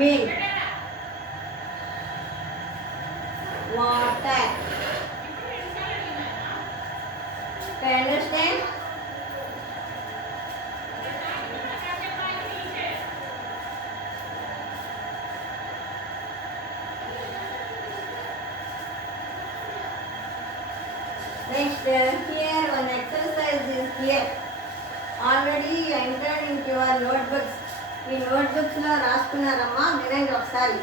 milk, water. Do you understand? Next, here one exercise is here. Already entered into your notebooks. ఈ నోట్బుక్స్ లో రాసుకున్నారమ్మా, వినండి ఒకసారి.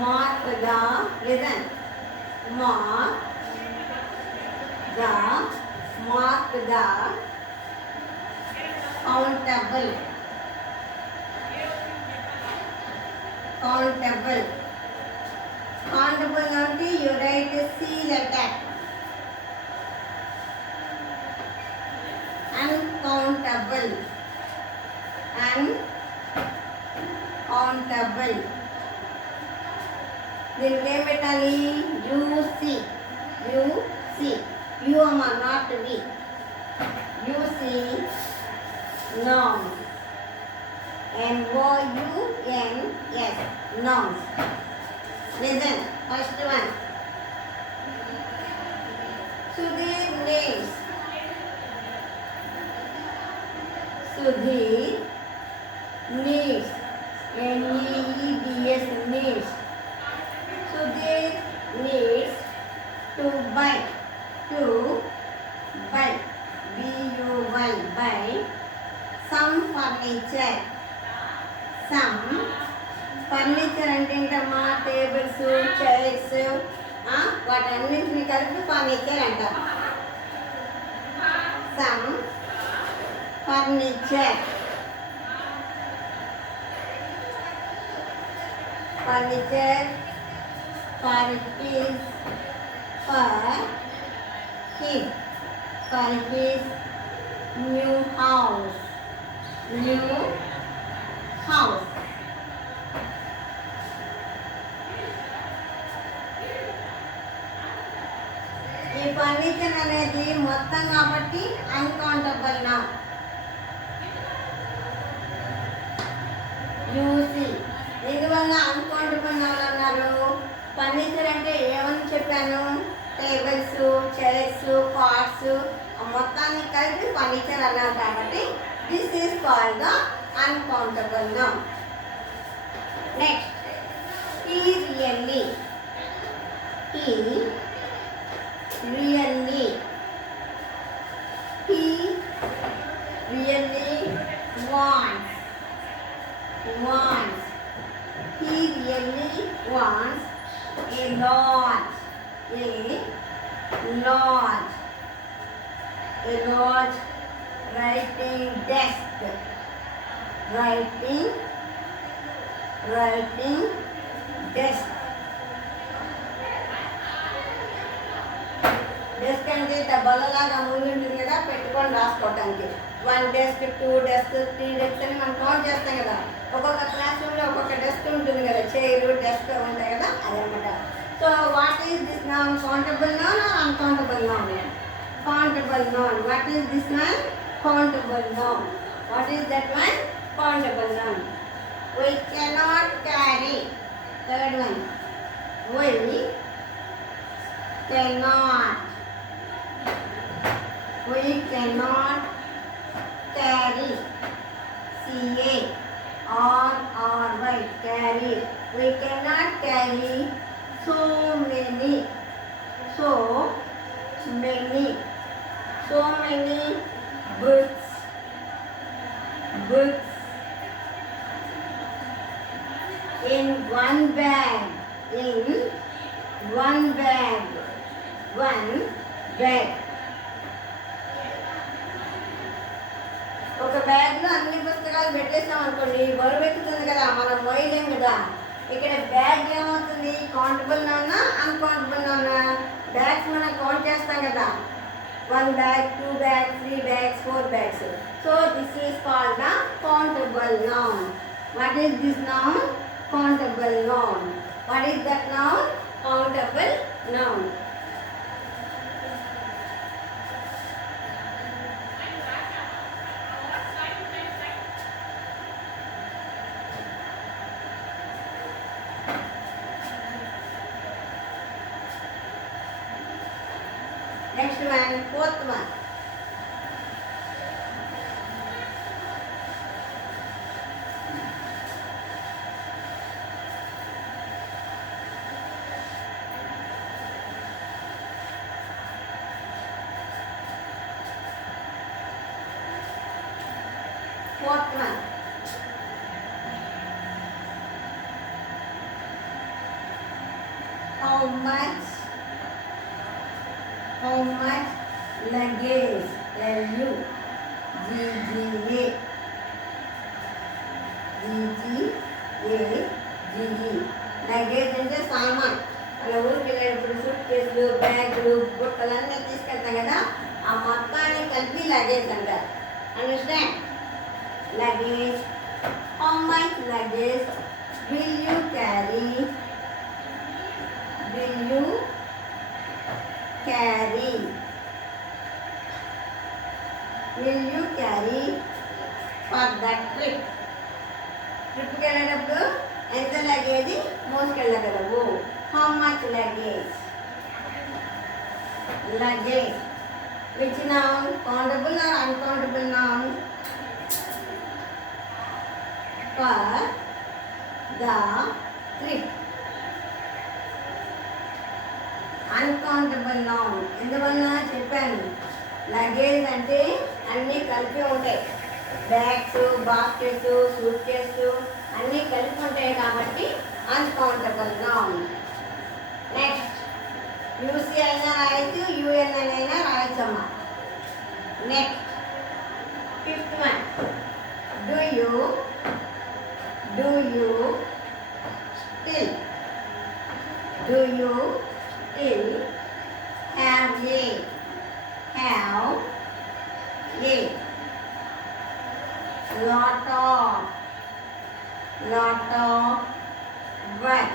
Mark the, listen, mark the countable. Countable అంటే you write C letter. Uncountable. దీనికి ఏం పెట్టాలి? UC. U అమ్మా, not V. UC nouns. NOUNS nouns. Listen, first one. Sudhir names. Sudhir needs. NEEDS needs. Sudhir needs to buy. BUY, buy some furniture. Some furniture అంటే ఏంటమ్మా? Tables, chairs, వాటన్నింటిని కలిపి ఫర్నిచర్ అంటారు. Some furniture. for his new house. ఈ ఫర్నిచర్ అనేది మొత్తం కాబట్టి uncountable noun. You see. ఎందువల్ల అన్కౌంటబుల్ నౌన్ అన్నారు? ఫర్నిచర్ అంటే ఏమని చెప్పాను? టేబుల్స్, చైర్స్, కార్డ్స్ మొత్తాన్ని కలిపి ఫర్నిచర్ అన్నారు కాబట్టి this is called the uncountable noun. Next, he really wants. He really wants a large writing desk. Desk అంటే బల్లలాగా ముందు ఉంటుంది కదా, పెట్టుకొని రాసుకోవటానికి. 1 desk, 2 desks, 3 desks అని మనం కౌంట్ చేస్తాం కదా. ఒక్కొక్క క్లాస్ రూమ్లో ఒక్కొక్క డెస్క్ ఉంటుంది కదా, చైర్, డెస్క్ ఉంటాయి కదా, అదనమాట. So what is this noun? Countable noun are uncountable noun? Countable noun. What is this one? Countable noun. What is that one? Countable noun. We cannot carry. Third one. We cannot carry. C-A-R-R-Y. Carry. We cannot carry so many books in one bag. ఒక బ్యాగ్లో అన్ని పుస్తకాలు పెట్టేసాం అనుకోండి, బరువు ఎక్కుతుంది కదా, మనం మోయలేం కదా. ఇక్కడ బ్యాగ్ ఏమవుతుంది? కౌంటబుల్ నౌనా అన్కౌంటబుల్ నౌనా? బ్యాగ్స్ మనం కౌంట్ చేస్తాం కదా, 1 bag, 2 bags, 3 bags, 4 bags. So this is called the countable noun. What is this noun? Countable noun. What is that noun? countable noun. Next one, fourth one. Fourth one. How much luggage? L-U-G-G-A luggage అంటే సామాన్. అలా ఊరికి వెళ్ళేటప్పుడు సూట్ కేసులు, బ్యాగులు, బుట్టలు అన్నీ తీసుకెళ్తాం కదా, ఆ మొత్తాన్ని కలిపి లగేజ్ అంటారు. Understand? Luggage. How much luggage will you carry? Will you carry? Will you carry for that trip? ట్రిప్కి వెళ్ళేటప్పుడు ఎంత లగేజ్ మోసుకెళ్ళగలవు? How much luggage? Luggage. Which noun? Countable or uncountable noun? For the trip. Uncountable noun. ఎందువల్ల చెప్పాను? లగేజ్ అంటే అన్నీ కలిపి ఉంటాయి. బ్యాగ్స్, బాస్కెట్స్, సూట్ కేసు అన్నీ కలిపి ఉంటాయి కాబట్టి అన్కౌంటబుల్ నౌన్. నెక్స్ట్, యూసీ అయినా రాయొచ్చు, యూఎన్ఎన్ అయినా రాయొచ్చమ్మా. Next, fifth one. Do you still have a lot of work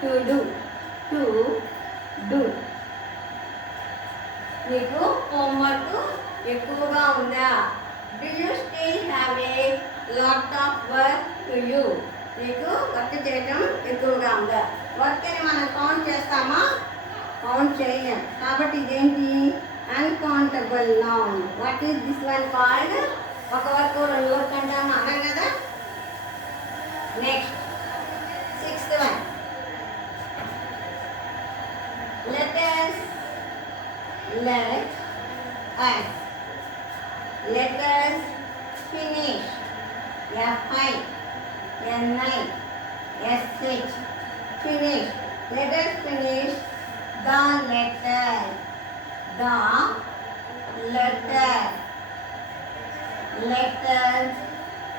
to do. నీకు హోంవర్క్ ఎక్కువగా ఉందా? Do you still have a lot of work to you? నీకు వర్క్ చేయటం ఎక్కువగా ఉందా? వర్క్ని మనం కౌంట్ చేస్తామా? కౌంట్ చేయలేం. కాబట్టి ఇదేంటి? Uncountable noun. What is this one called? ఒక వర్క్, రెండు వర్క్ అంటాము అనం కదా. Next, sixth one. Let us finish. F-I-N-I-S-H. Finish. Let us finish the letter.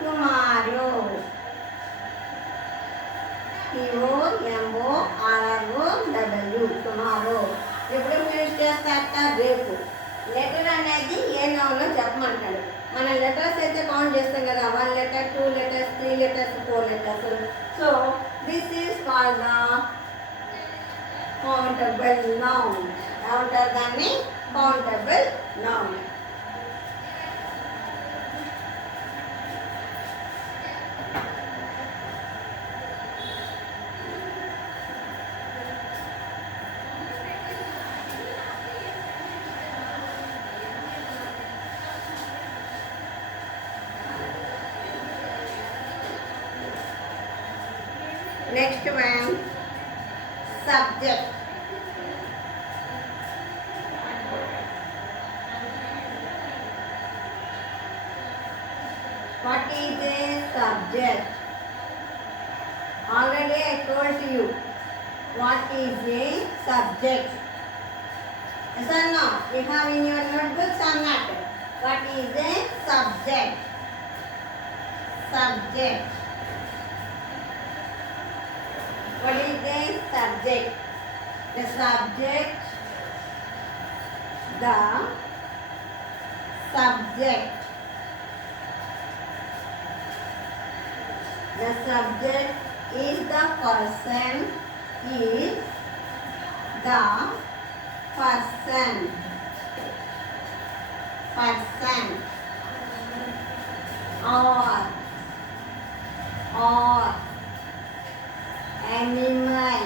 Tomorrow. T-O-M-O-R-R-O-W. Tomorrow. ఎప్పుడు ఫినిష్ చేస్తారట? రేపు. లెటర్ అనేది ఏ నౌన్లో చెప్పమంటాడు. మన లెటర్స్ అయితే కౌంట్ చేస్తాం కదా, 1 letter, 2 letters, 3 letters, 4 letters. So this is called the countable noun. ఏమంటారు దాన్ని? Countable noun. Next one, subject. What is a subject? Already I told you. What is a subject? Yes or no? You have in your notebooks or not? What is a subject? Subject. What is the subject? The subject. The subject is the person, is the person, person, or animal,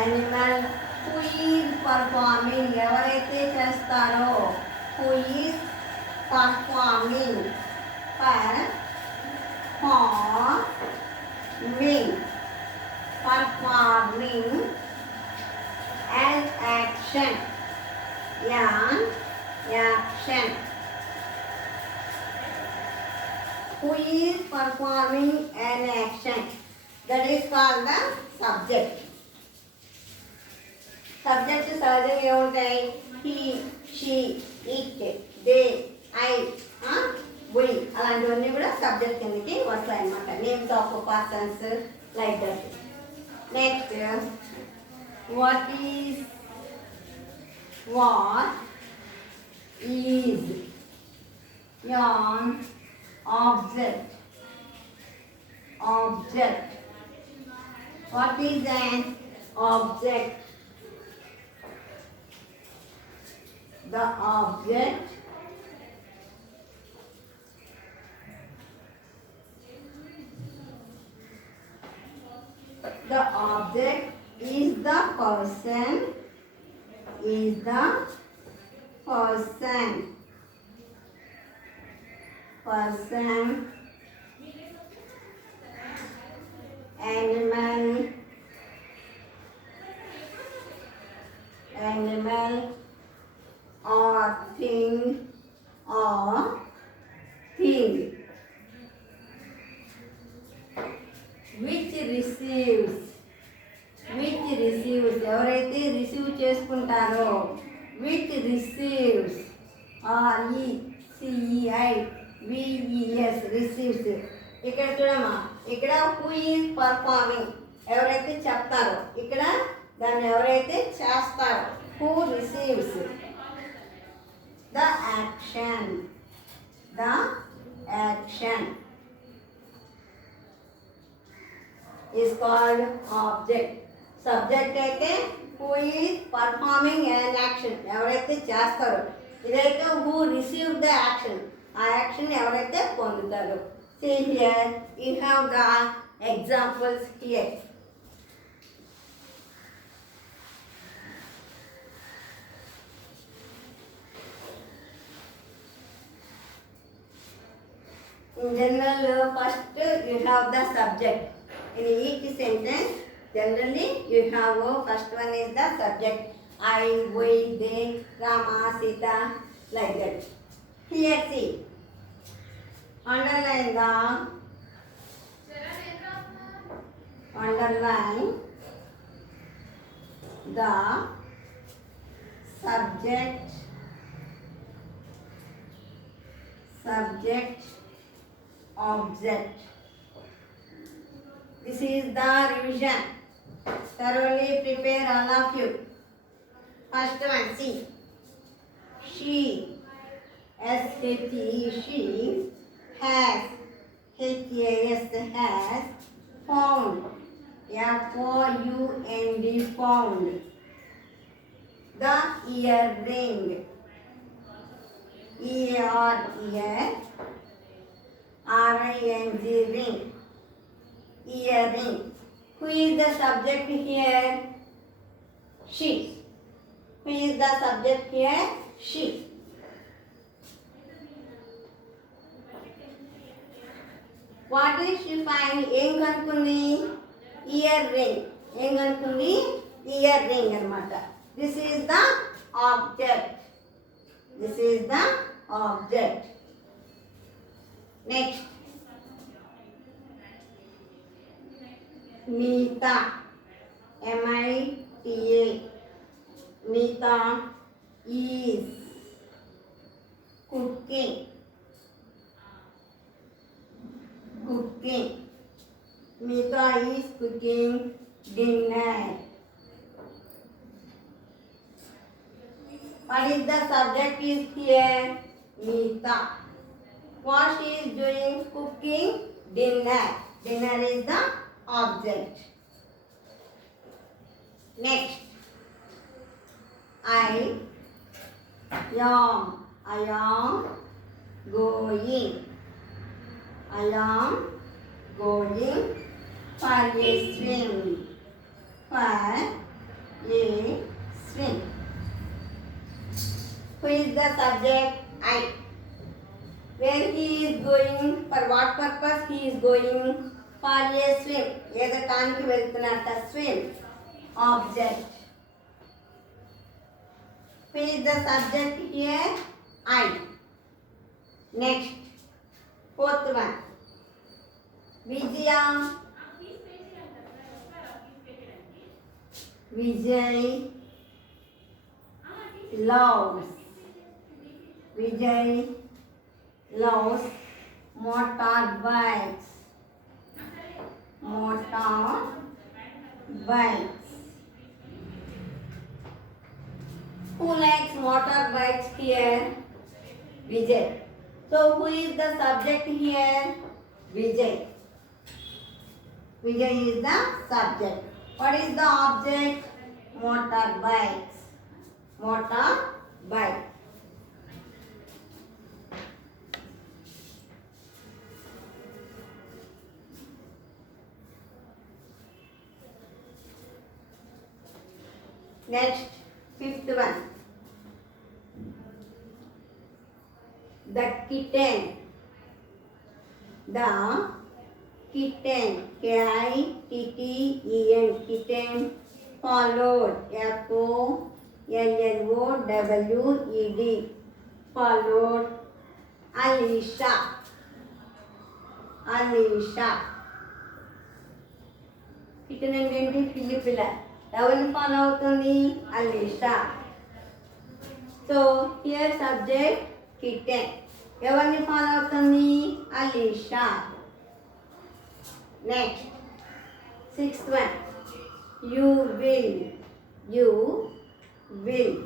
animal who is performing, ఎవరైతే చేస్తారో, who is performing, performing an action, action. Who is performing an action, that is called the subject. Subject సహజంగా ఏముంటాయి? he, she, it, they, I, we అలాంటివన్నీ కూడా సబ్జెక్ట్ కిందకి వస్తాయి అన్నమాట. Names of persons like that. Next what is an object, what is an object? The object is the person, animal or thing, which receives, ఎవరైతే రిసీవ్ చేసుకుంటారో, which receives, RECEIVES, receives. ఇక్కడ చూడమ్మా, ఇక్కడ who is performing, ఎవరైతే చెప్తారో, ఇక్కడ దాన్ని ఎవరైతే చేస్తారో, who receives the action, is called object. Subject అయితే who is performing an action, ఎవరైతే చేస్తారో. ఇదైతే who received the action, ఆ యాక్షన్ ఎవరైతే పొందుతారో. See here, you have the examples here. In general, first you have the subject. In each sentence, generally you have first one is the subject. I, we, they, Rama, Sita, like that. Here see, underline the subject, object. This is the revision. Thoroughly prepare all of you. First one, see. She, S-H-E, she has, H-A-S, has found, F-O-U-N-D, found the earring, E-A-R-E-R, R-I-N-G, ring, earring. Who is the subject here? She. Who is the subject here? She. What is she find? ఏం కనుక్కుంది? Ear ring. ఏం కనుక్కుంది? Ear ring అన్నమాట. This is the object. Next. Meeta, M-I-T-A. Meeta is cooking. Meeta is cooking dinner. What is the subject is here? Meeta. What she is doing? Cooking dinner. Dinner is the object. Next, I am going. I am going for a swim. For a swim. Who is the subject? I. Where he is going? For what purpose he is going? For a swim. ఏదటానికి వెళ్తున్నట్ట swim. Object. Who is the subject here? I. Next. Fourth one. Vijaya. Vijay loves. Vijay loves motorbikes. Motorbikes. Who likes motorbikes here? Vijay. So who is the subject here? Vijay. Vijay is the subject. What is the object? Motorbikes. Motorbike. Next, fifth one. The kitten. The kitten. K-I-T-T-E-N. Kitten followed. F-O-L-L-O-W-E-D. Followed Alisha. Kitten అంటే ఏంటి? పిల్లి పిల్ల. ఎవరిని ఫాలో అవుతుంది? Alisha. So here subject kitten. ఎవరిని ఫాలో అవుతుంది? Alisha. Next sixth one. You will. You will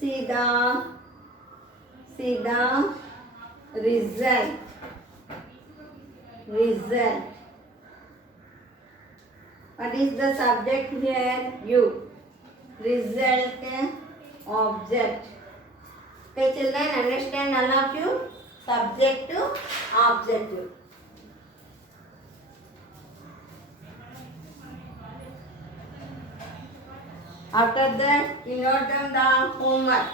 see the result. What is the subject here? You. Result object. Okay children, understand all of you? Subject to object. After that, you note down the homework.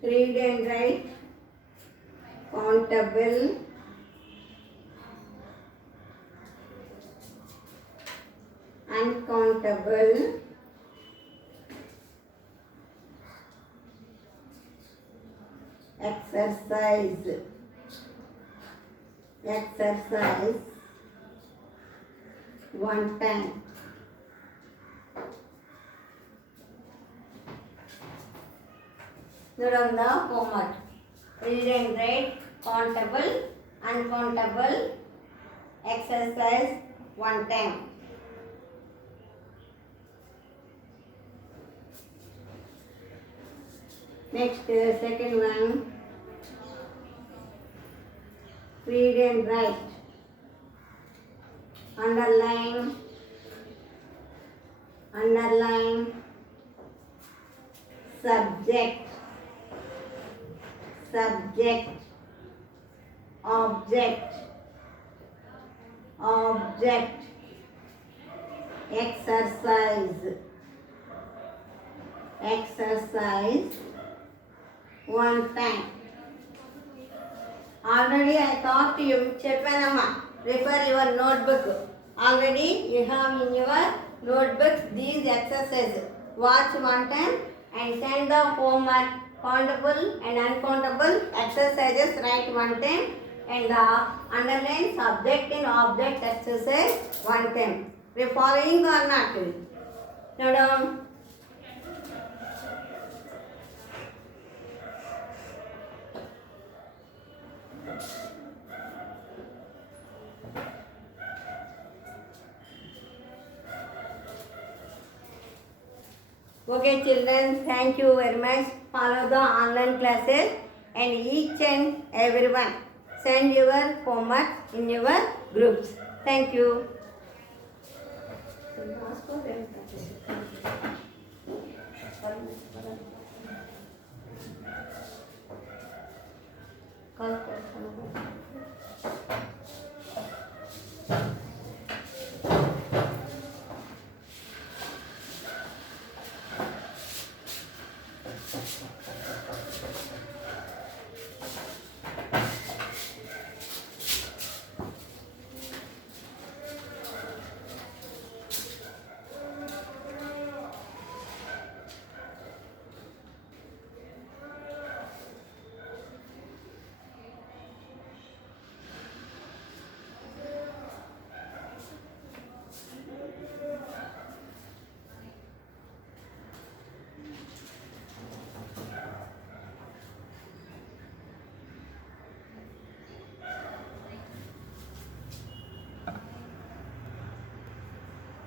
Read and write. Countable. Uncountable. Exercise. One time. Note on the homework. Read and write. Countable, uncountable. Exercise one time. Next, second one. Read and write. Underline. Subject. Object. Exercise one time. Already I taught you, Chepanama, refer your notebook. Already you have in your notebook these exercises. Watch one time and send the homework. Countable and uncountable exercises write one time and the underline subject and object exercise one time. We are following or not? Now down. Okay, children, thank you very much. Follow the online classes and each and everyone send your homework in your groups. Thank you. Call